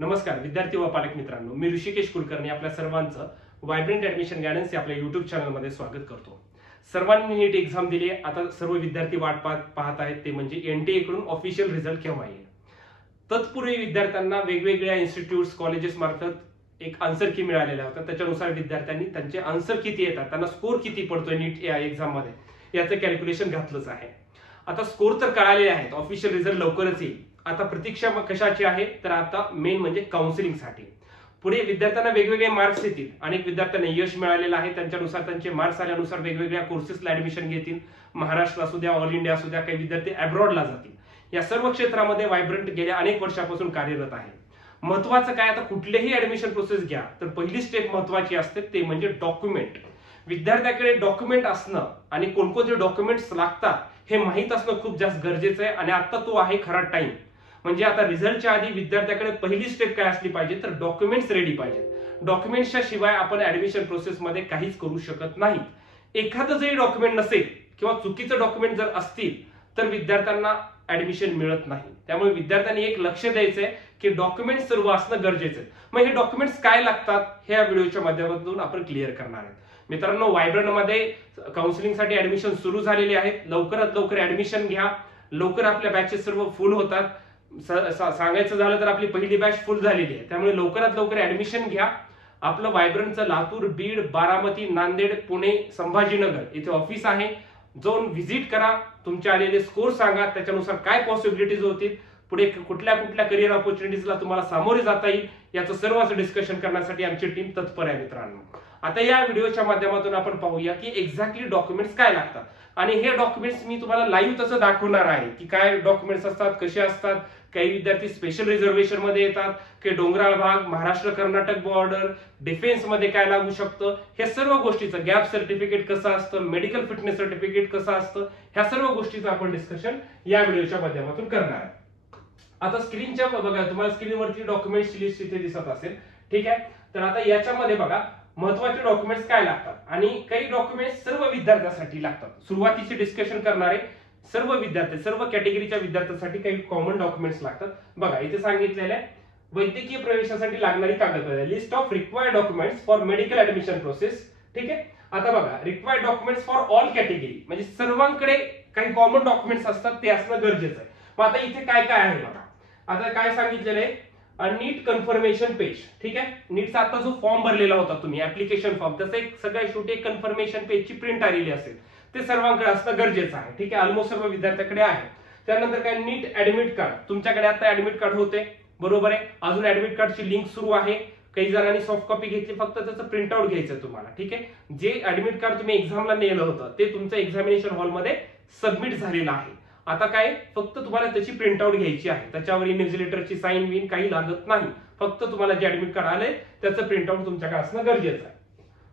नमस्कार विद्यार्थी व पालक मित्रांनो, मी ऋषिकेश कुलकर्णी आपल्या सर्वांचं वायब्रंट ऍडमिशन गायडन्स या आपल्या युट्यूब चॅनलमध्ये स्वागत करतो। सर्वांनी नीट एक्झाम दिली आहे, आता सर्व विद्यार्थी वाट पाहत आहेत ते म्हणजे एनटीए कडून ऑफिशियल रिझल्ट केव्हा येईल। तत्पूर्वी विद्यार्थ्यांना वेगवेगळ्या इन्स्टिट्यूट्स कॉलेजेस मार्फत एक आन्सर की मिळालेला होता, त्याच्यानुसार विद्यार्थ्यांनी त्यांचे आन्सर किती येतात, त्यांना स्कोर किती पडतोय नीट या एक्झाम मध्ये याचं कॅल्क्युलेशन घातलंच आहे। आता स्कोर तर कळालेले आहेत, ऑफिशियल रिझल्ट लवकरच येईल। आता प्रतीक्षा कशाची आहे तर आता मेन म्हणजे काउन्सिलिंग साठी पुढे विद्यार्थ्यांना वेगवेगळे मार्क्स येतील। अनेक विद्यार्थ्यांना यश मिळालेलं आहे, त्यांच्यानुसार त्यांचे मार्क्स आल्यानुसार वेगवेगळ्या कोर्सेसला ऍडमिशन घेतील। महाराष्ट्र असू द्या, ऑल इंडिया असू द्या, काही विद्यार्थी अब्रॉडला जातील। या सर्व क्षेत्रामध्ये वायब्रंट गेल्या अनेक वर्षापासून कार्यरत आहे। महत्वाचं काय, आता कुठलेही ऍडमिशन प्रोसेस घ्या तर पहिली स्टेप महत्वाची असते ते म्हणजे डॉक्युमेंट। विद्यार्थ्याकडे डॉक्युमेंट असणं आणि कोणकोणते डॉक्युमेंट्स लागतात हे माहीत असणं खूप जास्त गरजेचं आहे। आणि आता तो आहे खरा टाइम, म्हणजे आता रिझल्टच्या आधी विद्यार्थ्याकडे पहिली स्टेप काय असली पाहिजे तर डॉक्युमेंट्स रेडी पाहिजेत। डॉक्युमेंट्सच्या शिवाय आपण ऍडमिशन प्रोसेस मध्ये काहीच करू शकत नाही। एखादं जरी डॉक्युमेंट नसेल किंवा चुकीचं डॉक्युमेंट जर असतील तर विद्यार्थ्यांना ऍडमिशन मिळत नाही। त्यामुळे विद्यार्थ्यांनी एक लक्ष द्यायचंय की डॉक्युमेंट्स सर्व असणं गरजेचं आहे। मग हे डॉक्युमेंट्स काय लागतात हे या व्हिडिओच्या माध्यमातून आपण क्लिअर करणार आहोत। मित्रांनो, वायब्रंट मध्ये काउन्सिलिंग साठी ऍडमिशन सुरू झालेले आहेत। लवकरात लवकर ऍडमिशन घ्या, लवकर आपल्या बॅचेस सर्व फुल होतात। सांगायचं झालं तर आपली पहिली बॅच फुल झालेली आहे, त्यामुळे लवकरात लवकर ऍडमिशन घ्या। आपलं वायब्रंटचं लातूर, बीड, बारामती, नांदेड, पुणे, संभाजीनगर इथे ऑफिस आहे। जाऊन व्हिजिट करा, तुमचे आलेले स्कोर सांगा, त्याच्यानुसार काय पॉसिबिलिटीज होतील, पुढे कुठल्या कुठल्या करिअर ऑपॉर्च्युनिटीजला तुम्हाला सामोरे जाता येईल याचं सर्वच डिस्कशन करण्यासाठी आमची टीम तत्पर आहे। मित्रांनो, आता या व्हिडिओच्या माध्यमातून आपण पाहूया की एक्झॅक्टली डॉक्युमेंट्स काय लागतात आणि हे डॉक्युमेंट्स मी तुम्हाला लाईव्ह तसं दाखवणार आहे की काय डॉक्युमेंट्स असतात, कसे असतात। काही विद्यार्थी स्पेशल रिझर्वेशन मध्ये येतात, काही डोंगराळ भाग, महाराष्ट्र कर्नाटक बॉर्डर, डिफेन्स मध्ये काय लागू शकतं, हे सर्व गोष्टीचं गॅप सर्टिफिकेट कसं असतं, मेडिकल फिटनेस सर्टिफिकेट कसं असतं, ह्या सर्व गोष्टीचं आपण डिस्कशन या व्हिडिओच्या माध्यमातून करणार आहे। आता स्क्रीनच्या बघा, तुम्हाला स्क्रीनवरती डॉक्युमेंट्सची लिस्ट इथे दिसत असेल, ठीक आहे। तर आता याच्यामध्ये बघा महत्वाचे डॉक्युमेंट्स काय लागतात आणि काही डॉक्युमेंट्स सर्व विद्यार्थ्यांसाठी लागतात। सुरुवातीचे डिस्कशन करणारे सर्व विद्यार्थी, सर्व कॅटेगरीच्या विद्यार्थ्यांसाठी काही कॉमन डॉक्युमेंट्स लागतात। बघा इथे सांगितलेलं आहे वैद्यकीय प्रवेशासाठी लागणारी कागदपत्रे, list of required documents for medical admission process, ठीक आहे। आता बघा required documents for all category, म्हणजे सर्वांकडे काही कॉमन डॉक्युमेंट्स असतात ते असणं गरजेचं आहे। मग आता इथे काय काय आहे बघा, आता काय सांगितलेलं आहे नीट कन्फर्मेशन पेज, ठीक आहे। नीटचा आता जो फॉर्म भरलेला होता तुम्ही ऍप्लिकेशन फॉर्म, त्याचं एक सगळ्यात शेवटी एक कन्फर्मेशन पेजची प्रिंट आलेली असेल, ते सर्वांकडे असणं गरजेचं आहे, ठीक आहे। ऑलमोस्ट सर्व विद्यार्थ्यांकडे आहे। त्यानंतर काय नीट ऍडमिट कार्ड, तुमच्याकडे आता ऍडमिट कार्ड होते, बरोबर आहे। अजून ऍडमिट कार्डची लिंक सुरू आहे, काही जणांनी सॉफ्ट कॉपी घेतली, फक्त त्याचं प्रिंट आउट घ्यायचं तुम्हाला, ठीक आहे। जे ऍडमिट कार्ड तुम्ही एक्झामला नेलं होतं ते तुमचं एक्झामिनेशन हॉलमध्ये सबमिट झालेलं आहे। आता काय फक्त तुम्हाला त्याची प्रिंट आउट घ्यायची आहे, त्याच्यावर इन्व्हिजिलेटरची साइन विन काही लागत नाही, फक्त तुम्हाला जे ऍडमिट कार्ड आले त्याचं प्रिंट आउट तुमच्याकडे असणं गरजेचं आहे।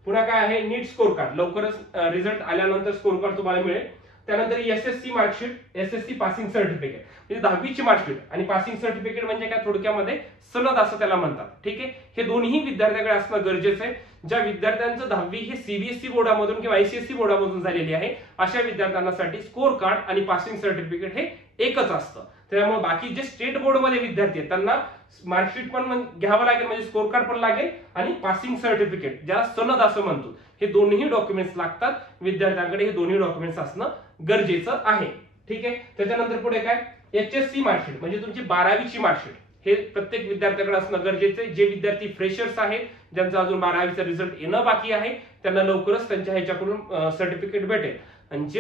पुन्हा काय आहे नीट स्कोर कार्ड, लवकरच रिझल्ट आल्यानंतर स्कोर कार्ड तुम्हाला मिळेल। त्यानंतर SSC marksheet, SSC passing certificate, म्हणजे 10वीची मार्कशीट आणि पासिंग सर्टिफिकेट म्हणजे काय थोडक्यामध्ये सनद असं त्याला म्हणतात, ठीक आहे। हे दोन्ही विद्यार्थ्याकडे असणं गरजेचं आहे। ज्या विद्यार्थ्यांचं 10वी हे सीबीएसई बोर्डामधून किंवा आयसीएसई बोर्डामधून झालेली आहे अशा विद्यार्थ्यांसाठी स्कोर कार्ड आणि पासिंग सर्टिफिकेट हे एकच असतं। त्यामुळे बाकी जे स्टेट बोर्ड मध्ये विद्यार्थी आहेत त्यांना मार्कशीट पण घ्यावं लागेल, म्हणजे स्कोर कार्ड पण लागेल आणि पासिंग सर्टिफिकेट ज्याला सनद असं म्हणतो, हे दोन्ही डॉक्युमेंट्स लागतात विद्यार्थ्यांकडे। हे दोन्ही डॉक्युमेंट्स असणं गरजेचं आहे, ठीक आहे। त्याच्यानंतर पुढे काय एचएससी मार्कशीट, म्हणजे तुमची 12वीची मार्कशीट, हे प्रत्येक विद्यार्थ्याकडे असणं गरजेचं आहे। जे विद्यार्थी फ्रेशर्स आहेत, ज्यांचा अजून 12वीचा रिझल्ट येणं बाकी आहे, त्यांना लवकरच त्यांच्या ह्याच्याकडून सर्टिफिकेट भेटेल। आणि जे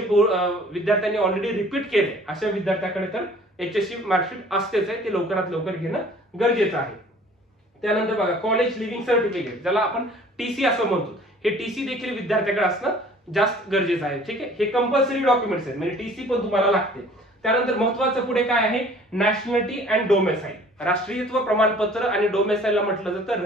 विद्यार्थ्यांनी ऑलरेडी रिपीट केले अशा विद्यार्थ्याकडे तर एचएससी मार्कशीट असतेच आहे, ते लवकरात लवकर घेणं गरजेचं आहे। त्यानंतर बघा कॉलेज लिव्हिंग सर्टिफिकेट, ज्याला आपण टीसी असं म्हणतो, हे टीसी देखील विद्यार्थ्याकडे असणं जास्त गरजेचं आहे, ठीक आहे। हे कंपल्सरी डॉक्युमेंट्स आहेत, म्हणजे टीसी पण तुम्हाला लागते। त्यानंतर महत्वाचं पुढे काय आहे नॅशनॅलिटी अँड डोमेसाईल, राष्ट्रीयत्व प्रमाणपत्र आणि डोमेसाईलला म्हटलं जातं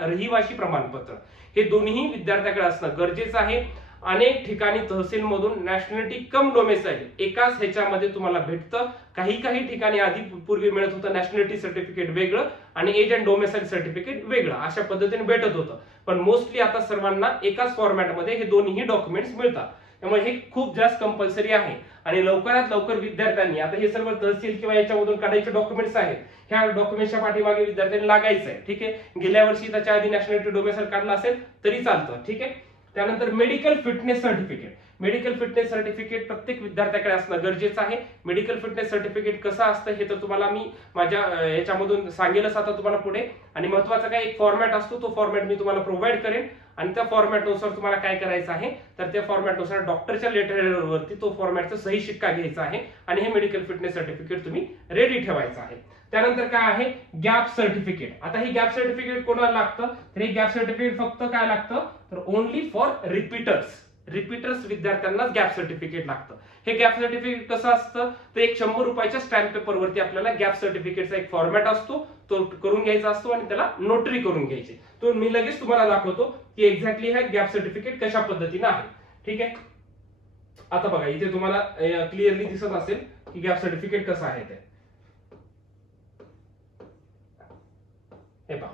रहिवासी प्रमाणपत्र, हे दोन्ही विद्यार्थ्याकडे असणं गरजेचं आहे। अनेक ठिकाणी तहसील मधून नॅशनॅलिटी कम डोमेसाईल एकाच ह्याच्यामध्ये तुम्हाला भेटतं। काही ठिकाणी आधी पूर्वी मिळत होतं नॅशनॅलिटी सर्टिफिकेट वेगळं आणि एज अँड डोमेसाईल सर्टिफिकेट वेगळं, अशा पद्धतीने भेटत होतं। पण मोस्टली आता सर्वांना एकाच फॉर्मॅटमध्ये हे दोन्ही डॉक्युमेंट्स मिळतात, त्यामुळे हे खूप जास्त कंपल्सरी आहे। आणि लवकरात लवकर विद्यार्थ्यांनी आता हे सर्व तहसील किंवा याच्यामधून काढायचे डॉक्युमेंट्स आहेत, ह्या डॉक्युमेंटच्या पाठीमागे विद्यार्थ्यांनी लागायचं आहे. ठीक आहे, गेल्या वर्षी त्याच्या आधी नॅशनॅलिटी डोमेसाईल काढला असेल तरी चालतं. ठीक आहे, त्यानंतर medical fitness certificate. Medical fitness certificate प्रत्येक विद्यार्थ्याकडे असणं गरजेचं आहे. मेडिकल फिटनेस सर्टिफिकेट कसं असतं हे तर तुम्हाला मी माझ्या याच्यामधून सांगेलच आता तुम्हाला पुढे. आणि महत्वाचा काय एक फॉर्मॅट असतो, तो फॉर्मॅट मी तुम्हाला प्रोव्हाइड करेन आणि त्या फॉर्मॅटनुसार तुम्हाला काय करायचं आहे तर त्या फॉर्मॅटनुसार डॉक्टरच्या लेटरवरती तो फॉर्मॅटचा सही शिक्का घ्यायचा आहे आणि हे मेडिकल फिटनेस सर्टिफिकेट तुम्ही रेडी ठेवायचं आहे. त्यानंतर काय आहे गॅप सर्टिफिकेट. आता हे गॅप सर्टिफिकेट कोणाला लागतं तर हे गॅप सर्टिफिकेट फक्त काय लागतं तर ओनली फॉर रिपीटर्स विद्यार्थ्यांनाच गॅप सर्टिफिकेट लागतं. हे गॅप सर्टिफिकेट कसं असतं तर एक 100 रुपयाच्या स्टॅम्प पेपरवरती आपल्याला गॅप सर्टिफिकेटचा एक फॉर्मॅट असतो, तो करून घ्यायचा असतो आणि त्याला नोटरी करून घ्यायची. तो मी लगेच तुम्हाला दाखवतो की एक्झॅक्टली हे गॅप सर्टिफिकेट कशा पद्धतीने आहे. ठीक आहे, आता बघा इथे तुम्हाला क्लिअरली दिसत असेल की गॅप सर्टिफिकेट कसं आहे ते. हे पहा,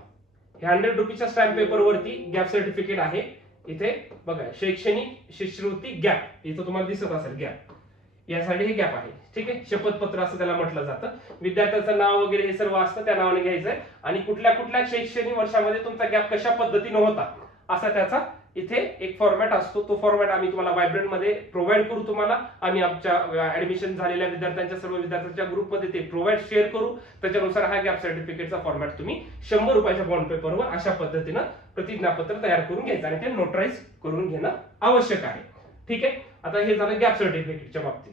हे 100 रुपीच्या स्टॅम्प पेपरवरती गॅप सर्टिफिकेट आहे. इथे बघा शैक्षणिक शिष्यवृत्ती गॅप इथं तुम्हाला दिसत असेल गॅप, यासाठी हे गॅप आहे. ठीक आहे, शपथपत्र असं त्याला म्हटलं जातं. विद्यार्थ्याचं नाव वगैरे हे सर्व असतं त्या नावाने घ्यायचंय आणि कुठल्या कुठल्या शैक्षणिक वर्षामध्ये तुमचा गॅप कशा पद्धतीने होता असा त्याचा इथे एक फॉर्मॅट असतो. तो फॉर्मॅट आम्ही तुम्हाला व्हायब्रंट मध्ये प्रोव्हाइड करू. तुम्हाला आम्ही आमच्या ऍडमिशन झालेल्या विद्यार्थ्यांच्या सर्व विद्यार्थ्यांच्या ग्रुपमध्ये ते प्रोव्हाइड शेअर करू. त्याच्यानुसार हा गॅप सर्टिफिकेटचा फॉर्मॅट तुम्ही 100 रुपयाच्या बॉन्ड पेपरवर अशा पद्धतीनं प्रतिज्ञापत्र तयार करून घ्यायचं आणि ते नोटराईज करून घेणं आवश्यक आहे. ठीक आहे, आता हे झालं गॅप सर्टिफिकेटच्या बाबतीत.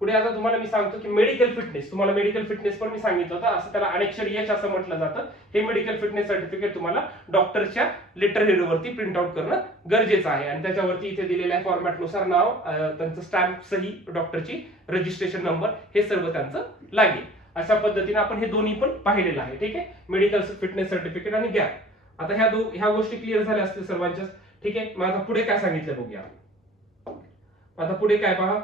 पुढे आता तुम्हाला मी सांगतो की मेडिकल फिटनेस. तुम्हाला मेडिकल फिटनेस पण मी सांगितलं होतं, असं त्याला अनेक्षर यश असं म्हटलं जातं. हे मेडिकल फिटनेस सर्टिफिकेट तुम्हाला डॉक्टरच्या लेटर हेडवरती प्रिंट आउट करणं गरजेचं आहे आणि त्याच्यावरती इथे दिलेल्या फॉर्मॅटनुसार नाव, त्यांचं स्टॅम्प, सही, डॉक्टरची रजिस्ट्रेशन नंबर हे सर्व त्यांचं लागेल. अशा पद्धतीने आपण हे दोन्ही पण पाहिलेलं आहे. ठीक आहे, मेडिकल फिटनेस सर्टिफिकेट आणि गॅप. आता ह्या गोष्टी क्लिअर झाल्या असतील सर्वांच्याच. ठीक आहे, मग आता पुढे काय सांगितलं बघूया. आता पुढे काय पहा,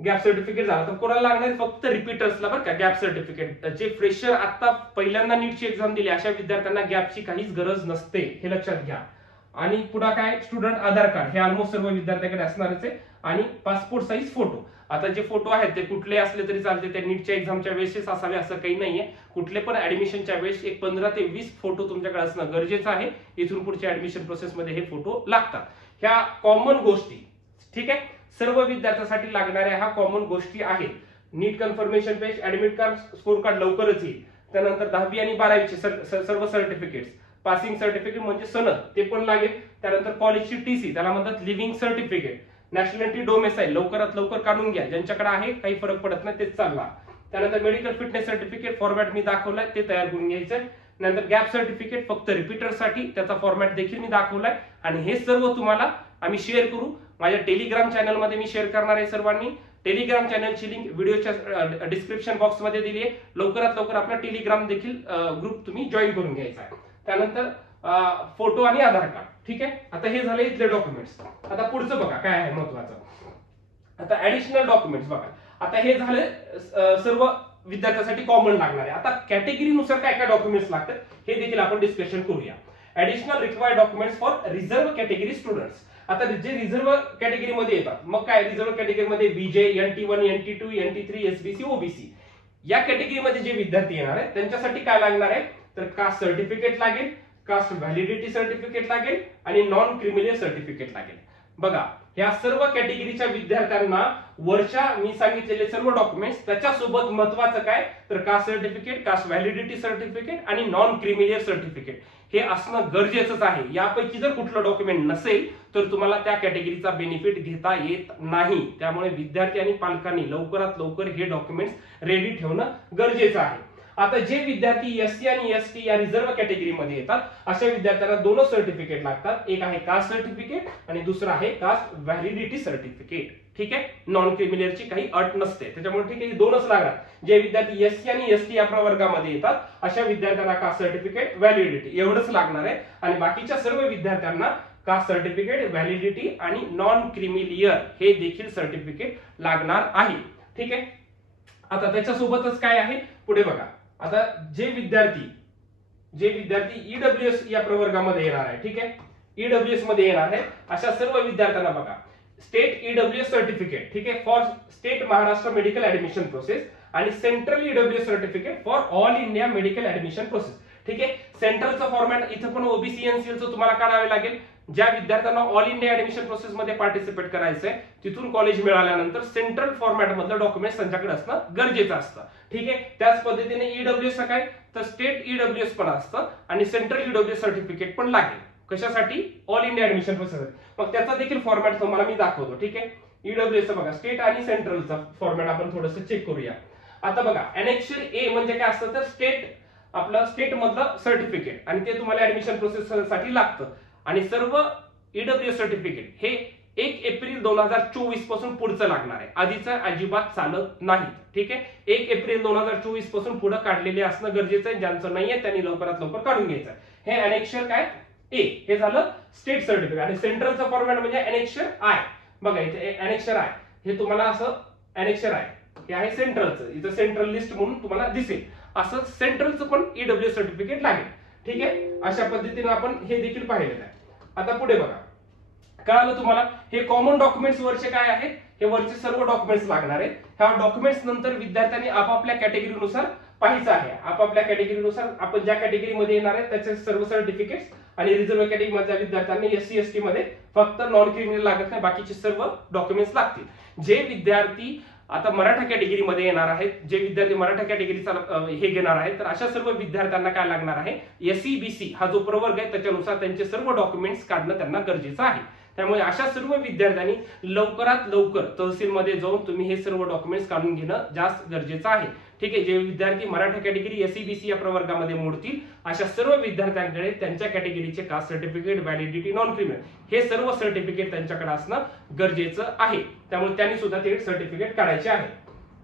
गॅप सर्टिफिकेट झालं तर कोणाला लागणार फक्त रिपीटर्सला बरं का. गॅप सर्टिफिकेट जे फ्रेशर आता पहिल्यांदा नीटची एक्झाम दिली अशा विद्यार्थ्यांना गॅपची काहीच गरज नसते, हे लक्षात घ्या. आणि पुढे काय स्टुडंट आधार कार्ड हे ऑलमोस्ट सर्व विद्यार्थ्यांकडे असणारच आहे आणि पासपोर्ट साईज फोटो. आता जे फोटो आहेत ते कुठले असले तरी चालते, ते नीटच्या एक्झामच्या वेळेस असावे असं काही नाहीये. कुठले पण ऍडमिशनच्या वेळेस एक 15 ते 20 फोटो तुमच्याकडे असणं गरजेचं आहे. इथून पुढच्या ऍडमिशन प्रोसेसमध्ये हे फोटो लागतात. ह्या कॉमन गोष्टी ठीक आहे, सर्व विद्यार्थ्यांसाठी लागणाऱ्या ह्या कॉमन गोष्टी आहेत. NEET confirmation page, admit card, score card लवकरच येईल. त्यानंतर 10वी आणि 12वीचे सर्व सर्टिफिकेट्स, पासिंग सर्टिफिकेट म्हणजे सनद ते पण लागेल. त्यानंतर कॉलेजची टीसी त्याला म्हणतात लिव्हिंग सर्टिफिकेट. नॅशनॅलिटी डोमेसाईल लवकरात लवकर काढून घ्या, ज्यांच्याकडे आहे काही फरक पडत नाही तेच चालवा. त्यानंतर मेडिकल फिटनेस सर्टिफिकेट फॉर्मॅट मी दाखवलाय ते तयार करून घ्यायचंय. नंतर गॅप सर्टिफिकेट फक्त रिपीटरसाठी, त्याचा फॉर्मॅट देखील मी दाखवलाय आणि हे सर्व तुम्हाला आम्ही शेअर करू. माझ्या टेलिग्राम चॅनलमध्ये मी शेअर करणार आहे सर्वांनी. टेलिग्राम चॅनलची लिंक व्हिडिओच्या डिस्क्रिप्शन बॉक्समध्ये दिली आहे. लवकरात लवकर आपला टेलिग्राम देखील ग्रुप तुम्ही जॉईन करून घ्यायचा आहे. त्यानंतर फोटो आणि आधार कार्ड. ठीक आहे, आता हे झाले इथले डॉक्युमेंट्स. आता पुढचं बघा काय आहे महत्वाचं. आता ऍडिशनल डॉक्युमेंट्स बघा. आता हे झाले सर्व विद्यार्थ्यांसाठी कॉमन लागणारे. आता कॅटेगरीनुसार काय काय डॉक्युमेंट्स लागतात हे देखील आपण डिस्कशन करूया. Additional required documents for reserve category students. आता जे रिझर्व्ह कॅटेगरीमध्ये येतात, मग काय रिझर्व्ह कॅटेगरीमध्ये बीजे, NT1, NT2, NT3, SBC, OBC या कॅटेगरीमध्ये जे विद्यार्थी येणार आहेत त्यांच्यासाठी काय लागणार आहे तर कास्ट सर्टिफिकेट लागेल, कास्ट व्हॅलिडिटी सर्टिफिकेट लागेल आणि नॉन क्रिमिनल सर्टिफिकेट लागेल. बघा या सर्व कॅटेगरीच्या विद्यार्थ्यांना वरच्या मी सांगितलेले सर्व डॉक्युमेंट्स त्याच्यासोबत महत्वाचं काय तर caste certificate, caste validity certificate आणि नॉन क्रिमिनल सर्टिफिकेट हे असणं गरजेचंच आहे. यापैकी जर कुठलं डॉक्युमेंट नसेल तर तुम्हाला त्या कॅटेगरीचा बेनिफिट घेता येत नाही. त्यामुळे विद्यार्थी आणि पालकांनी लवकरात लवकर हे डॉक्युमेंट्स रेडी ठेवणं गरजेचं आहे. आता जे विद्यार्थी SC आणि ST या रिझर्व्ह कॅटेगरीमध्ये येतात अशा विद्यार्थ्यांना दोनच सर्टिफिकेट लागतात. एक आहे कास्ट सर्टिफिकेट आणि दुसरं आहे कास्ट व्हॅलिडिटी सर्टिफिकेट. ठीक आहे, नॉन क्रिमिनलची काही अट नसते त्याच्यामुळे ठीक आहे दोनच लागणार. जे विद्यार्थी SC आणि ST या प्रवर्गामध्ये येतात अशा विद्यार्थ्यांना कास्ट सर्टिफिकेट, व्हॅलिडिटी एवढंच लागणार आहे आणि बाकीच्या सर्व विद्यार्थ्यांना कास्ट सर्टिफिकेट, व्हॅलिडिटी आणि नॉन क्रिमिलियर हे देखील सर्टिफिकेट लागणार आहे. ठीक आहे, आता त्याच्यासोबतच काय आहे पुढे बघा. आता जे विद्यार्थी EWS या प्रवर्गामध्ये येणार आहे, ठीक आहे, EWS मध्ये येणार आहे अशा सर्व विद्यार्थ्यांना बघा स्टेट EWS सर्टिफिकेट, ठीक आहे, for state Maharashtra medical admission process आणि central EWS certificate for all India medical admission process. ठीक आहे, सेंट्रलचं फॉर्मॅट इथं पण ओबीसी एनसीएलचं तुम्हाला काढावे लागेल. ज्या विद्यार्थ्यांना ऑल इंडिया ऍडमिशन प्रोसेस मध्ये पार्टिसिपेट करायचंय तिथून कॉलेज मिळाल्यानंतर सेंट्रल फॉर्मॅट मधलं डॉक्युमेंट्स त्यांच्याकडे असणं गरजेचं असतं. ठीक आहे, त्याच पद्धतीने ईडब्ल्यूएस काय तर स्टेट ईडब्ल्यूएस पण असतं आणि सेंट्रल ईडब्ल्यूएस सर्टिफिकेट पण लागेल. कशासाठी? All India admission process. मग त्याचा देखील फॉर्मॅट तुम्हाला मी दाखवतो. ठीक आहे, ईडब्ल्यूएस बघा स्टेट आणि सेंट्रलचा फॉर्मॅट आपण थोडंसं चेक करूया. आता बघा एनेक्शर ए म्हणजे काय असतं तर स्टेट आपलं स्टेट मधलं सर्टिफिकेट आणि ते तुम्हाला ऍडमिशन प्रोसेस साठी लागतं. आणि सर्व ईडब्ल्यूएस सर्टिफिकेट हे 1 एप्रिल 2024 पासून पुढचं लागणार आहे. आधीचं अजिबात चालत नाही. ठीक आहे, 1 एप्रिल 2024 पासून पुढे काढलेले असणं गरजेचं आहे. ज्यांचं नाहीये त्यांनी लवकरात लवकर काढून घ्यायचं. हे अनेक्शर काय ए हे झालं स्टेट सर्टिफिकेट. आणि सेंट्रलचं फॉर्मॅट म्हणजे अनेक्शर आय. बघा इथे अनेक्शर आय हे तुम्हाला असं अनेक्शर आय हे आहे सेंट्रलचं. इथं सेंट्रल लिस्ट म्हणून तुम्हाला दिसेल. असं सेंट्रलचं पण ईडब्ल्यूएस सर्टिफिकेट लागेल. ठीक आहे, अशा पद्धतीने आपण हे देखील पाहिलेलं आहे. आता पुढे बघा कळालं तुम्हाला हे कॉमन डॉक्युमेंट्स वरचे काय आहेत. हे वरचे सर्व डॉक्युमेंट्स लागणार आहेत. ह्या डॉक्युमेंट्स नंतर विद्यार्थ्यांनी आपापल्या कॅटेगरीनुसार पाहायचं आहे. आपापल्या कॅटेगरीनुसार आपण ज्या कॅटेगरीमध्ये येणार आहे त्याचे सर्व सर्टिफिकेट्स आणि रिझर्व्ह कॅटेगरी मधल्या विद्यार्थ्यांनी एससी एसटी मध्ये फक्त नॉन क्रिमिनल लागत नाही, बाकीचे सर्व डॉक्युमेंट्स लागतील. जे विद्यार्थी आता मराठा कॅटेगरीमध्ये येणार आहेत, जे विद्यार्थी मराठा कॅटेगरीचा हे घेणार आहेत तर अशा सर्व विद्यार्थ्यांना काय लागणार आहे एसईबीसी हा जो प्रवर्ग आहे त्याच्यानुसार त्यांचे सर्व डॉक्युमेंट्स काढणं त्यांना गरजेचं आहे. त्यामुळे अशा सर्व विद्यार्थ्यांनी लवकरात लवकर तहसीलमध्ये जाऊन तुम्ही हे सर्व डॉक्युमेंट्स काढून घेणं जास्त गरजेचं आहे. ठीक आहे, जे विद्यार्थी मराठा कॅटेगरी एसईबीसी या प्रवर्गामध्ये मोडतील अशा सर्व विद्यार्थ्यांकडे त्यांच्या कॅटेगरीचे caste certificate, validity, non criminal हे सर्व सर्टिफिकेट त्यांच्याकडे असणं गरजेचं आहे. त्यामुळे त्यांनी सुद्धा ते सर्टिफिकेट काढायचे आहे.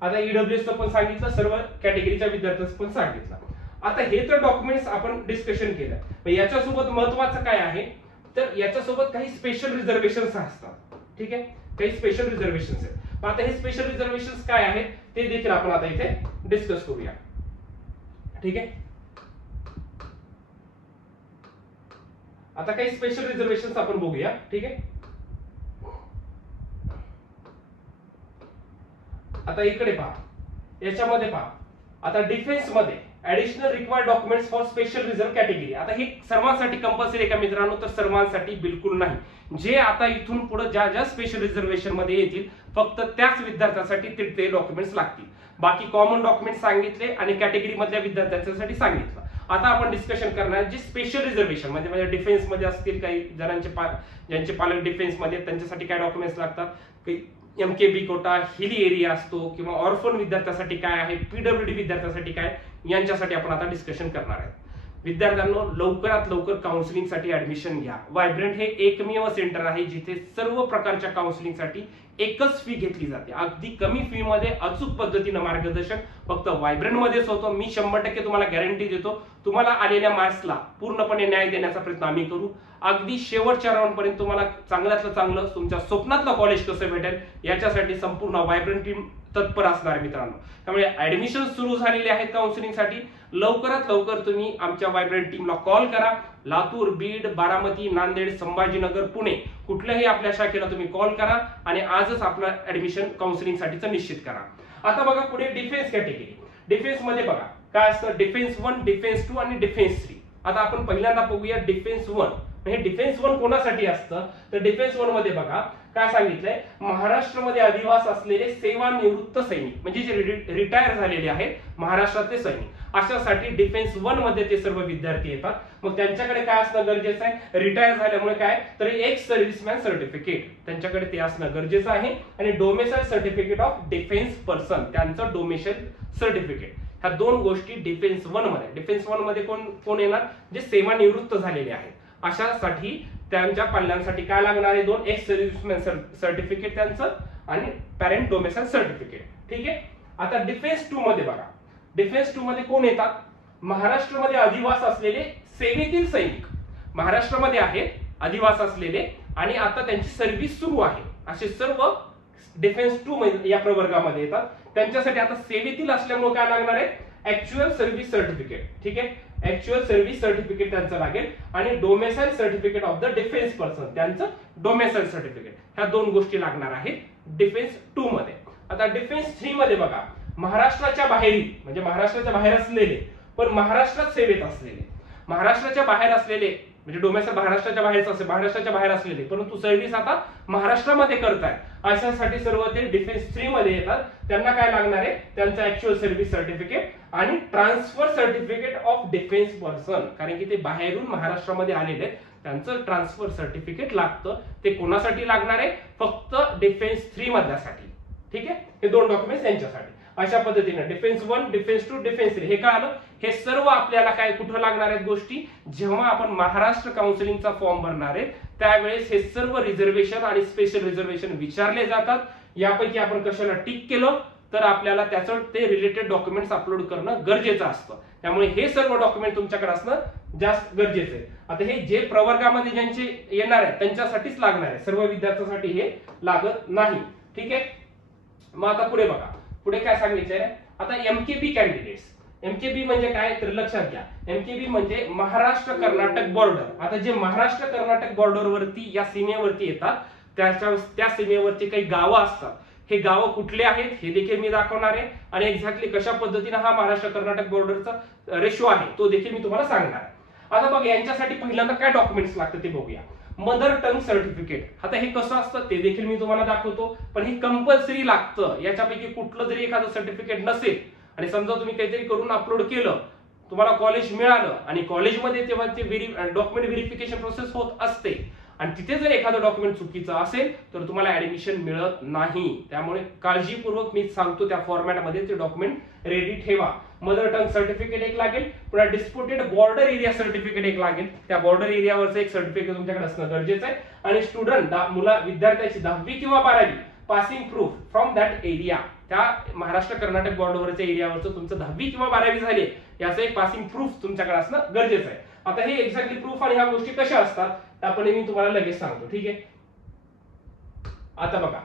आता ईडब्ल्यूएसचं पण सांगितलं, सर्व कॅटेगरीच्या विद्यार्थ्यांचं पण सांगितलं. आता हे तर डॉक्युमेंट्स आपण डिस्कशन केलं. याच्यासोबत महत्वाचं काय आहे तर याच्यासोबत काही स्पेशल रिझर्वेशन्स असतात. ठीक आहे, काही स्पेशल रिझर्वेशन्स आहेत. आता हे स्पेशल रिझर्वेशन्स काय आहेत ते देखील आपण आता इथे डिस्कस करूया. ठीक आहे, आता काही स्पेशल रिझर्वेशन्स आपण बघूया. ठीक आहे, आता इकडे पहा, याच्यामध्ये पहा आता डिफेन्स मध्ये additional required documents for special reserve category. आता हे सर्वांसाठी कंपल्सरी आहे का मित्रांनो तर सर्वांसाठी बिलकुल नाही. जे आता इथून पुढे ज्या ज्या स्पेशल रिझर्वेशन मध्ये येतील फक्त त्याच विद्यार्थ्यांसाठी ते डॉक्युमेंट्स लागतील. बाकी कॉमन डॉक्युमेंट सांगितले आणि कॅटेगरी मधल्या विद्यार्थ्यांसाठी सांगितलं. आता आपण डिस्कशन करणार जे स्पेशल रिझर्वेशन म्हणजे डिफेन्स मध्ये असतील, काही जणांचे ज्यांचे पालक डिफेन्स मध्ये त्यांच्यासाठी काय डॉक्युमेंट्स लागतात, एमकेबी कोटा, हिली एरिया असतो किंवा ऑर्फन विद्यार्थ्यासाठी काय आहे, पीडब्ल्यूडी विद्यार्थ्यासाठी काय, यांच्यासाठी आपण आता डिस्कशन करणार आहे. विद्यार्थ्यांनो लवकरात लवकर काउन्सिलिंगसाठी ऍडमिशन घ्या. व्हायब्रंट हे एकमेव सेंटर आहे जिथे सर्व प्रकारच्या काउन्सिलिंगसाठी एकच फी घेतली जाते. अगदी कमी फी मध्ये अचूक पद्धतीने मार्गदर्शन फक्त व्हायब्रंट मध्येच होतं. मी 100% तुम्हाला गॅरंटी देतो तुम्हाला आलेल्या मार्क्सला पूर्णपणे न्याय देण्याचा प्रयत्न आम्ही करू. अगदी शेवटच्या राऊंड पर्यंत तुम्हाला चांगल्यातलं चांगलं तुमच्या स्वप्नातलं कॉलेज कसं भेटेल याच्यासाठी संपूर्ण व्हायब्रंट टीम तत्पर असणार मित्रांनो. त्यामुळे ऍडमिशन सुरू झालेले आहेत काउन्सिलिंगसाठी. लवकरात लवकर तुम्ही आमच्या व्हायब्रंट टीमला कॉल करा. लातूर, बीड, बारामती, नांदेड, संभाजीनगर, पुणे कुठल्याही आपल्या शाखेला तुम्ही कॉल करा आणि आजच आपलं ऍडमिशन काउन्सिलिंगसाठीचं निश्चित करा. आता बघा पुढे डिफेन्स कॅटेगरी. डिफेन्स मध्ये बघा काय असतं डिफेन्स 1, डिफेन्स 2 आणि डिफेन्स 3. आता आपण पहिल्यांदा बघूया डिफेन्स 1. हे डिफेन्स 1 कोणासाठी असतं तर डिफेन्स 1 मध्ये बघा काय सांगितलंय महाराष्ट्रामध्ये अधिवास असलेले सेवानिवृत्त सैनिक म्हणजे जे रिटायर झालेले आहेत महाराष्ट्रातले सैनिक अशासाठी डिफेन्स 1 मध्ये ते सर्व विद्यार्थी येतात. मग त्यांच्याकडे काय असणं गरजेचं आहे रिटायर झाल्यामुळे काय तर एक्स सर्व्हिसमॅन सर्टिफिकेट त्यांच्याकडे ते असणं गरजेचं आहे. आणि domicile certificate of defence person त्यांचं डोमेसाइल सर्टिफिकेट. ह्या दोन गोष्टी डिफेन्स 1 मध्ये कोण येणार जे सेवानिवृत्त झालेले आहेत अशासाठी त्यांच्या पाल्यांसाठी काय लागणार आहे 2 एक्स सर्व्हिसमॅन सर्टिफिकेट त्यांचं आणि पॅरेंट डोमेसाइल सर्टिफिकेट. ठीक आहे, आता डिफेन्स 2 मध्ये बघा डिफेन्स 2 मध्ये कोण येतात महाराष्ट्रामध्ये अधिवास असलेले सेवेतील सैनिक महाराष्ट्रामध्ये आहेत अधिवास असलेले आणि आता त्यांची सर्व्हिस सुरू आहे असे सर्व डिफेन्स 2 या प्रवर्गामध्ये येतात. त्यांच्यासाठी आता सेवेतील असल्यामुळे काय लागणार आहे ऍक्च्युअल सर्व्हिस सर्टिफिकेट. ठीक आहे, ऍक्च्युअल सर्व्हिस सर्टिफिकेट त्यांचं लागेल आणि domicile certificate of the defence person त्यांचं डोमेसाइल सर्टिफिकेट. ह्या दोन गोष्टी लागणार आहेत डिफेन्स 2 मध्ये. आता डिफेन्स 3 मध्ये बघा महाराष्ट्राच्या बाहेरील म्हणजे महाराष्ट्राच्या बाहेर असलेले पण महाराष्ट्रात सेवेत असलेले, महाराष्ट्राच्या बाहेर असलेले म्हणजे डोमेसाईल महाराष्ट्राच्या बाहेरच असेल, महाराष्ट्राच्या बाहेर असलेले परंतु सर्व्हिस आता महाराष्ट्रामध्ये करतायत, अशासाठी सर्व ते डिफेन्स 3 मध्ये येतात. त्यांना काय लागणार आहे, त्यांचं ऍक्च्युअल सर्व्हिस सर्टिफिकेट आणि transfer certificate of defence person, कारण की ते बाहेरून महाराष्ट्रामध्ये आलेले आहेत, त्यांचं ट्रान्सफर सर्टिफिकेट लागतं. ते कोणासाठी लागणार आहे, फक्त डिफेन्स 3 मधल्यासाठी. ठीक आहे, हे 2 डॉक्युमेंट्स त्यांच्यासाठी. अशा पद्धतीने डिफेन्स 1, डिफेन्स 2, डिफेन्स 3 हे कळालं. हे सर्व आपल्याला काय कुठं लागणार आहेत गोष्टी, जेव्हा आपण महाराष्ट्र काउन्सिलिंगचा फॉर्म भरणार आहे त्यावेळेस हे सर्व रिझर्वेशन आणि स्पेशल रिझर्वेशन विचारले जातात. यापैकी आपण कशाला टिक केलं तर आपल्याला त्याचं ते रिलेटेड डॉक्युमेंट्स अपलोड करणं गरजेचं असतं. त्यामुळे हे सर्व डॉक्युमेंट तुमच्याकडे असणं जास्त गरजेचं आहे. आता हे जे प्रवर्गामध्ये ज्यांचे येणार आहेत त्यांच्यासाठीच लागणार आहे, सर्व विद्यार्थ्यांसाठी हे लागत नाही. ठीक आहे, मग आता पुढे बघा, पुढे काय सांगितलंय आता एमकेबी कॅन्डिडेट्स. एमकेबी म्हणजे काय तर लक्षात घ्या, एमकेबी म्हणजे महाराष्ट्र कर्नाटक बॉर्डर. आता जे महाराष्ट्र कर्नाटक बॉर्डर वरती या सीमेवरती येतात त्या सीमेवरती काही गावं असतात. हे गावं कुठले आहेत हे देखील मी दाखवणार आहे आणि एक्झॅक्टली कशा पद्धतीने हा महाराष्ट्र कर्नाटक बॉर्डरचा रेशो आहे तो देखील मी तुम्हाला सांगणार आहे. आता बघा यांच्यासाठी पहिल्यांदा काय डॉक्युमेंट्स लागतात ते बघूया. Mother tongue certificate. आता हे कसं असतं ते देखील मी तुम्हाला दाखवतो, पण हे कंपल्सरी लागतं. याच्यापैकी कुठलं जरी एखादं सर्टिफिकेट नसेल आणि समजा तुम्ही काहीतरी करून अपलोड केलं, तुम्हाला कॉलेज मिळालं आणि कॉलेजमध्ये तेव्हा ते डॉक्युमेंट व्हेरिफिकेशन प्रोसेस होत असते आणि तिथे जर एखादं डॉक्युमेंट चुकीचं असेल तर तुम्हाला ऍडमिशन मिळत नाही. त्यामुळे काळजीपूर्वक मी सांगतो त्या फॉर्मॅटमध्ये ते डॉक्युमेंट रेडी ठेवा. मदर टंग सर्टिफिकेट एक लागेल, पुन्हा डिस्प्युटेड बॉर्डर एरिया सर्टिफिकेट एक लागेल. त्या बॉर्डर एरियावरचं एक सर्टिफिकेट तुमच्याकडे असणं गरजेचं आहे. आणि स्टुडंट विद्यार्थ्याची 10वी किंवा 12वी passing proof from that area, त्या महाराष्ट्र कर्नाटक बॉर्डरवरच्या एरियावरचं तुमचं 10वी किंवा 12वी झाले याचं एक पासिंग प्रूफ तुमच्याकडे असणं गरजेचं आहे. आता हे एक्झॅक्टली प्रूफ आणि ह्या गोष्टी कशा असतात आपण मी तुम्हाला लगेच सांगतो. ठीक आहे, आता बघा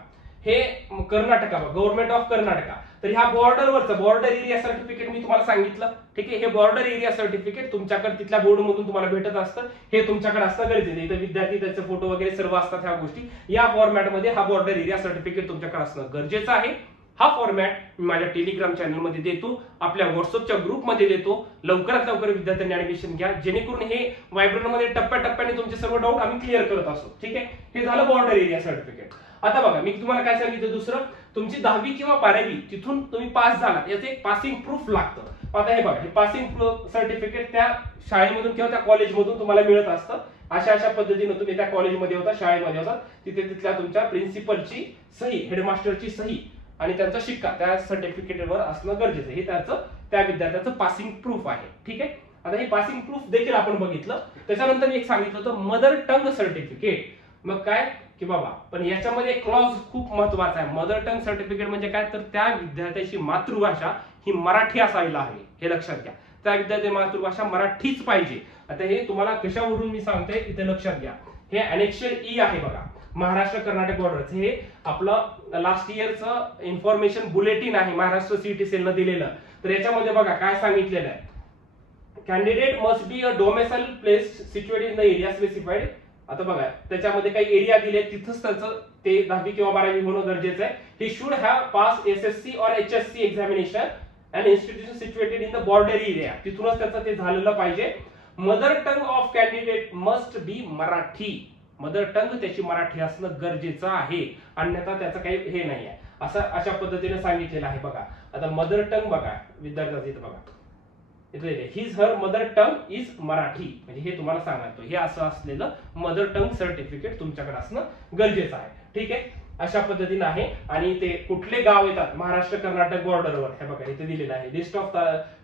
हे कर्नाटका, गव्हर्नमेंट ऑफ कर्नाटका, तर ह्या बॉर्डरवरचं बॉर्डर एरिया सर्टिफिकेट मी तुम्हाला सांगितलं. ठीक आहे, हे बॉर्डर एरिया सर्टिफिकेट तुमच्याकडे तिथल्या बोर्ड मधून तुम्हाला भेटत असतं, हे तुमच्याकडे असणं गरजेचं आहे. इथं विद्यार्थी त्याचे फोटो वगैरे सर्व असतात ह्या गोष्टी. या फॉर्मॅटमध्ये हा बॉर्डर एरिया सर्टिफिकेट तुमच्याकडे असणं गरजेचं आहे. हा फॉर्मॅट मी माझ्या टेलिग्राम चॅनलमध्ये देतो, आपल्या व्हॉट्सअपच्या ग्रुपमध्ये देतो. लवकरात लवकर विद्यार्थ्यांनी ऍडमिशन घ्या, जेणेकरून हे व्हायब्रंटमध्ये टप्प्याटप्प्याने तुमचे सर्व डाऊट आम्ही क्लिअर करत असतो. ठीक आहे, हे झालं बॉर्डर एरिया सर्टिफिकेट. आता बघा मी तुम्हाला काय सांगितलं, दुसरं तुमची 10वी किंवा 12वी तिथून तुम्ही पास झालात याचं एक पासिंग प्रूफ लागतं. आता हे बघा हे पासिंग प्रूफ सर्टिफिकेट त्या शाळेमधून किंवा त्या कॉलेजमधून तुम्हाला मिळत असतं. अशा पद्धतीने तुम्ही त्या कॉलेजमध्ये होता, शाळेमध्ये होता, तिथे तिथल्या तुमच्या प्रिन्सिपलची सही, हेडमास्टरची सही आणि त्यांचा शिक्का त्या सर्टिफिकेटवर असणं गरजेचं आहे. हे त्याचं त्या विद्यार्थ्याचं पासिंग प्रूफ आहे. ठीक आहे, आता हे पासिंग प्रूफ देखील आपण बघितलं. त्याच्यानंतर एक सांगितलं होतं मदर टंग सर्टिफिकेट. मग काय की बाबा पण याच्यामध्ये क्लॉज खूप महत्वाचा आहे. मदर टंग सर्टिफिकेट म्हणजे काय तर त्या विद्यार्थ्याची मातृभाषा ही मराठी असायला हवी, हे लक्षात घ्या. त्या विद्यार्थ्याची मातृभाषा मराठीच पाहिजे. आता हे तुम्हाला कशावरून मी सांगते इथे लक्षात घ्या. हे अनेक्शन ई आहे बघा, महाराष्ट्र कर्नाटक बॉर्डरचं हे आपलं लास्ट इयरचं इन्फॉर्मेशन बुलेटिन आहे, महाराष्ट्र सीईटी सेलनं दिलेलं. तर याच्यामध्ये बघा काय सांगितलेलं आहे, candidate must be a domicile place situated in the area specified. आता बघा त्याच्यामध्ये काही एरिया दिले तिथंच त्याचं ते 10वी किंवा 12वी होणं गरजेचं आहे. He should have pass SSC और HSC examination and institution situated in the border area, तिथूनच त्याचं ते झालेलं पाहिजे. Mother tongue of candidate must be Marathi, mother tongue त्याची मराठी असणं गरजेचं आहे, अन्यथा त्याचं काही हे नाही आहे. असं अशा पद्धतीने सांगितलेलं आहे. बघा आता मदर टंग बघा विद्यार्थ्याचं इथं बघा his her mother tongue is Marathi, म्हणजे हे तुम्हाला सांगतो हे असं असलेलं मदर टंग सर्टिफिकेट तुमच्याकडे असणं गरजेचं आहे. ठीक आहे, अशा पद्धतीने आहे. आणि ते कुठले गाव येतात महाराष्ट्र कर्नाटक बॉर्डरवर हे बघा इथे दिलेलं आहे. List of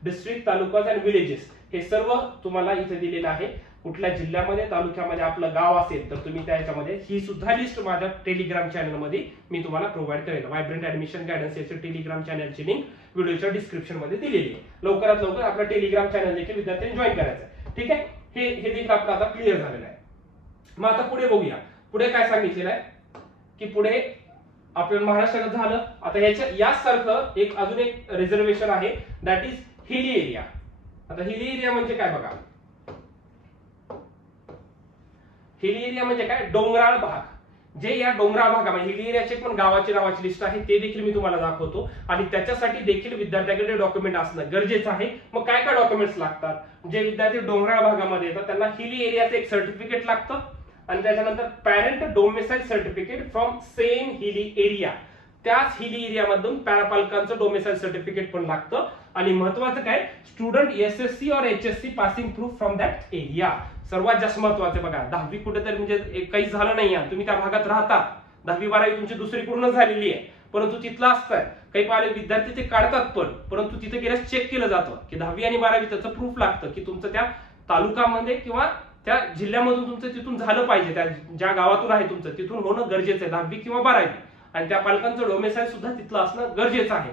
district, talukas and villages हे सर्व तुम्हाला इथे दिलेलं आहे. कुठल्या जिल्ह्यामध्ये तालुक्यामध्ये आपलं गाव असेल तर तुम्ही त्याच्यामध्ये ही सुद्धा लिस्ट माझ्या टेलिग्राम चॅनलमध्ये मी तुम्हाला प्रोव्हाइड करेल. व्हायब्रंट ऍडमिशन गायडन्स याची टेलिग्राम चॅनलची लिंक व्हिडिओच्या डिस्क्रिप्शन मध्ये दिलेली आहे. लवकरात लवकर आपला टेलिग्राम चॅनल देखील विद्यार्थ्यांनी जॉईन करायचं आहे. ठीक आहे, हे देखील आपलं आता क्लिअर झालेलं आहे. मग आता पुढे बघूया, पुढे काय सांगितलेलं आहे की पुढे आपल्याला महाराष्ट्रात झालं. आता याच सारखं एक अजून एक रिझर्वेशन आहे, दॅट इज हिली एरिया. आता हिली एरिया म्हणजे काय बघा, हिली एरिया म्हणजे काय डोंगराळ भाग. जे या डोंगराळ भागामध्ये हिल एरियाचे पण गावाची नावाची लिस्ट आहे ते देखील मी तुम्हाला दाखवतो आणि त्याच्यासाठी देखील विद्यार्थ्याकडे डॉक्युमेंट असणं गरजेचं आहे. मग काय काय डॉक्युमेंट्स लागतात? जे विद्यार्थी डोंगराळ भागामध्ये येतात त्यांना हिल एरियाचं एक सर्टिफिकेट लागतं आणि त्याच्यानंतर parent domicile certificate from same hilly area, त्याच हिली एरियामधून पालकांचं डोमेसाईल सर्टिफिकेट पण लागतं. आणि महत्वाचं काय, स्टुडंट SSC और HSC passing proof from that area. सर्वात जास्त महत्वाचं बघा, 10वी कुठेतरी म्हणजे काही झालं नाही, तुम्ही त्या भागात राहता, 10वी 12वी तुमची दुसरी पूर्ण झालेली आहे, परंतु तिथला असताय काही पाले विद्यार्थी ते काढतात परंतु तिथे गेल्यास चेक केलं जातं की 10वी आणि 12वी त्याचं प्रूफ लागतं की तुमचं त्या तालुक्यामध्ये किंवा त्या जिल्ह्यामधून तुमचं तिथून झालं पाहिजे, त्या ज्या गावातून आहे तुमचं तिथून होणं गरजेचं आहे 10वी किंवा 12वी, आणि त्या पालकांचं डोमेसाईल सुद्धा तिथलं असणं गरजेचं आहे,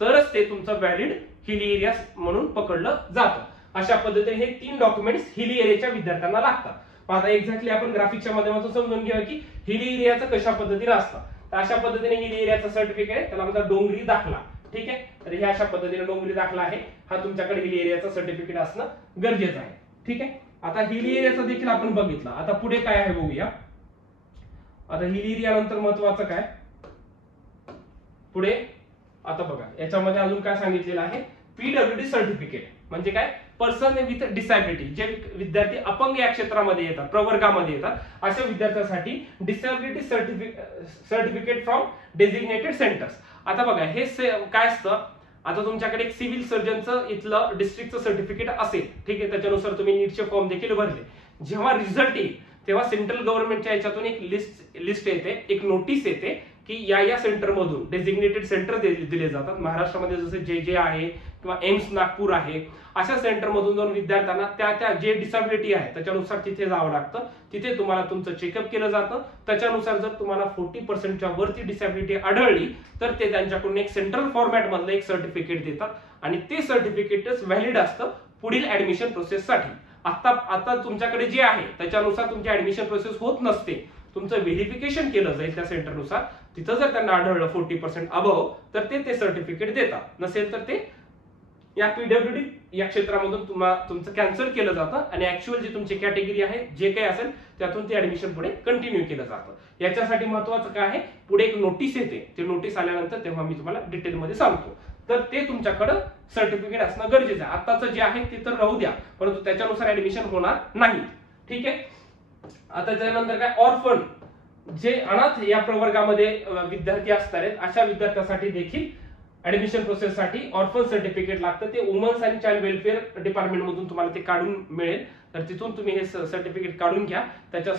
तरच ते तुमचं व्हॅलिड हिली एरिया म्हणून पकडलं जातं. अशा पद्धतीने हे 3 डॉक्युमेंट्स हिली एरियाच्या विद्यार्थ्यांना लागतात. आता एक्झॅक्टली आपण ग्राफिकच्या माध्यमातून समजून घेऊया की हिली एरियाचं कशा पद्धतीने असतं. तर अशा पद्धतीने हिली एरियाचं सर्टिफिकेट आहे, त्याला म्हणतात डोंगरी दाखला. ठीक आहे, तर हे अशा पद्धतीने डोंगरी दाखला आहे, हा तुमच्याकडे हिली एरियाचं सर्टिफिकेट असणं गरजेचं आहे. ठीक आहे, आता हिली एरियाचं देखील आपण बघितलं. आता पुढे काय आहे बघूया. आता हिली एरिया नंतर महत्वाचं काय पुढे, आता बघा याच्यामध्ये अजून काय सांगितलेलं आहे, PWD सर्टिफिकेट म्हणजे काय, पर्सन विथ डिसॅबिलिटी. जे विद्यार्थी अपंग या क्षेत्रामध्ये येतात, प्रवर्गामध्ये येतात, अशा विद्यार्थ्यांसाठी disability certificate from designated centres. आता बघा हे काय असतं, आता तुमच्याकडे एक सिव्हिल सर्जनचं इथलं डिस्ट्रिक्टचं सर्टिफिकेट असेल, ठीक आहे, त्याच्यानुसार तुम्ही नीटचे फॉर्म देखील भरले. जेव्हा रिझल्ट येईल तेव्हा सेंट्रल गव्हर्नमेंटच्या याच्यातून एक लिस्ट येते, एक नोटीस येते की या सेंटर मधून डेझिग्नेटेड सेंटर दिले जातात. महाराष्ट्रामध्ये जसं जे आहे किंवा एम्स नागपूर आहे, अशा सेंटर मधून जाऊन विद्यार्थ्यांना त्या जे डिसॅबिलिटी आहे त्याच्यानुसार तिथे जावं लागतं. तिथे तुम्हाला तुमचं चेकअप केलं जातं. त्याच्यानुसार जर तुम्हाला 40%च्या वरती डिसॅबिलिटी आढळली तर ते त्यांच्याकडून एक सेंट्रल फॉर्मॅट मधलं एक सर्टिफिकेट देतात आणि ते सर्टिफिकेटच व्हॅलिड असतं पुढील ऍडमिशन प्रोसेससाठी. आता तुमच्याकडे जे आहे त्याच्यानुसार तुमची ऍडमिशन प्रोसेस होत नसते, तुमचं व्हेरिफिकेशन केलं जाईल त्या सेंटरनुसार. तिथं जर त्यांना आढळलं 40% अबव तर ते सर्टिफिकेट देतात, नसेल तर ते या PWD या क्षेत्रामधून तुमचं कॅन्सल केलं जातं आणि ऍक्च्युअल जी तुमची कॅटेगरी आहे जे काही असेल त्यातून ते ऍडमिशन पुढे कंटिन्यू केलं जातं. याच्यासाठी महत्वाचं काय आहे, पुढे एक नोटीस येते, ते नोटीस आल्यानंतर तेव्हा मी तुम्हाला डिटेलमध्ये सांगतो. तर ते तुमच्याकडे सर्टिफिकेट असणं गरजेचं आहे. आताचं जे आहे ते तर राहू द्या, परंतु त्याच्यानुसार ऍडमिशन होणार नाही. ठीक आहे, आता त्यानंतर काय, ऑर्फन जे अनाथ या प्रवर्गामध्ये विद्यार्थी असणार आहेत अशा विद्यार्थ्यांसाठी देखील ऍडमिशन प्रोसेससाठी ऑर्फन सर्टिफिकेट लागतं. ते women's and child welfare department मधून तुम्हाला ते काढून मिळेल, तर तिथून तुम्ही हे सर्टिफिकेट काढून घ्या. त्याच्या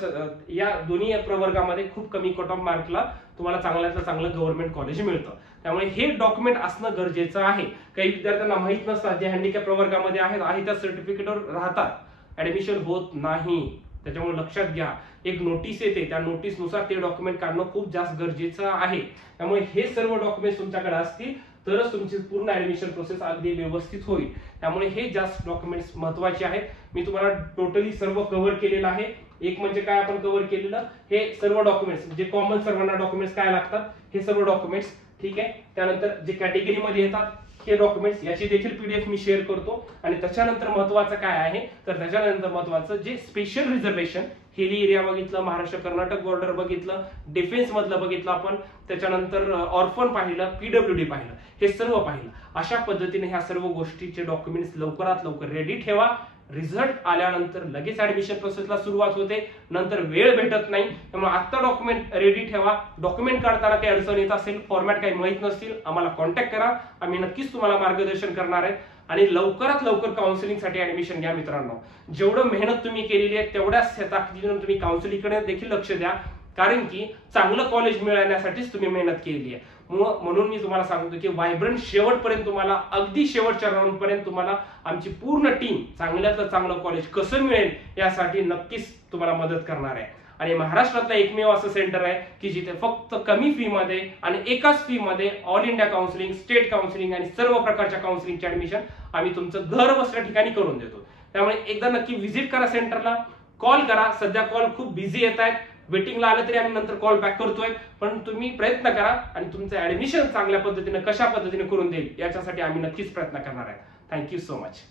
या दोन्ही प्रवर्गामध्ये खूप कमी कट ऑफ मार्कला तुम्हाला चांगल्यातलं चांगलं गव्हर्नमेंट कॉलेज मिळतं. त्यामुळे हे डॉक्युमेंट असणं गरजेचं आहे. काही विद्यार्थ्यांना माहित नसतात, जे हँडिकॅप प्रवर्गामध्ये आहेत त्या सर्टिफिकेटवर राहतात, ऍडमिशन होत नाही. त्याच्यामुळे लक्षात घ्या, एक नोटीस येते, त्या नोटीसनुसार ते डॉक्युमेंट काढणं खूप जास्त गरजेचं आहे. त्यामुळे हे सर्व डॉक्युमेंट तुमच्याकडे असतील तरच तुमची पूर्ण ऍडमिशन प्रोसेस अगदी व्यवस्थित होईल. त्यामुळे हे जास्त डॉक्युमेंट्स महत्वाचे आहेत. मी तुम्हाला टोटली सर्व कव्हर केलेलं आहे. एक म्हणजे काय आपण कव्हर केलेलं, हे सर्व डॉक्युमेंट्स म्हणजे कॉमन सर्वांना डॉक्युमेंट्स काय लागतात हे सर्व डॉक्युमेंट्स. ठीक आहे, त्यानंतर जे कॅटेगरीमध्ये येतात हे डॉक्युमेंट्स, याची देखील PDF मी शेअर करतो. आणि त्याच्यानंतर महत्वाचं काय आहे, तर त्याच्यानंतर महत्वाचं जे स्पेशल रिझर्वेशन, हिली एरिया बघितलं, महाराष्ट्र कर्नाटक बॉर्डर बघितलं, डिफेन्स मधलं बघितलं आपण, त्याच्यानंतर ऑर्फन पाहिलं, PWD पाहिलं, हे सर्व पाहिलं. अशा पद्धतीने ह्या सर्व गोष्टीचे डॉक्युमेंट्स लवकरात लवकर रेडी ठेवा. रिझल्ट आल्यानंतर लगेच ऍडमिशन प्रोसेसला सुरुवात होते, नंतर वेळ भेटत नाही. त्यामुळे आता डॉक्युमेंट रेडी ठेवा. डॉक्युमेंट काढताना काही अडचण येत असेल, फॉर्मॅट काही माहित नसतील, आम्हाला कॉन्टॅक्ट करा, आम्ही नक्कीच तुम्हाला मार्गदर्शन करणार आहे. आणि लवकरात लवकर काउन्सिलिंगसाठी ऍडमिशन घ्या मित्रांनो. जेवढं मेहनत तुम्ही केलेली आहे तेवढ्याच ताकदीने तुम्ही काउन्सिलिंगकडे देखील लक्ष द्या, कारण की चांगलं कॉलेज मिळवण्यासाठीच तुम्ही मेहनत केलेली आहे. म्हणून मी तुम्हाला सांगतो की व्हायब्रंट शेवटपर्यंत, तुम्हाला अगदी शेवटच्या राऊंड पर्यंत तुम्हाला आमची पूर्ण टीम चांगल्यातलं चांगलं कॉलेज कसं मिळेल यासाठी नक्कीच तुम्हाला मदत करणार आहे. आणि महाराष्ट्रातलं एकमेव असं सेंटर आहे की जिथे फक्त कमी फी मध्ये आणि एकाच फी मध्ये all India counselling, state counselling आणि सर्व प्रकारच्या काउन्सिलिंगचे ऍडमिशन आम्ही तुमचं घर बसल्या ठिकाणी करून देतो. त्यामुळे एकदा नक्की व्हिजिट करा सेंटरला, कॉल करा. सध्या कॉल खूप बिझी येत आहेत, वेटिंगला आलं तरी आम्ही नंतर कॉल बॅक करतोय, पण तुम्ही प्रयत्न करा आणि तुमचं ऍडमिशन चांगल्या पद्धतीने कशा पद्धतीने करून देईल याच्यासाठी आम्ही नक्कीच प्रयत्न करणार आहे. Thank you so much.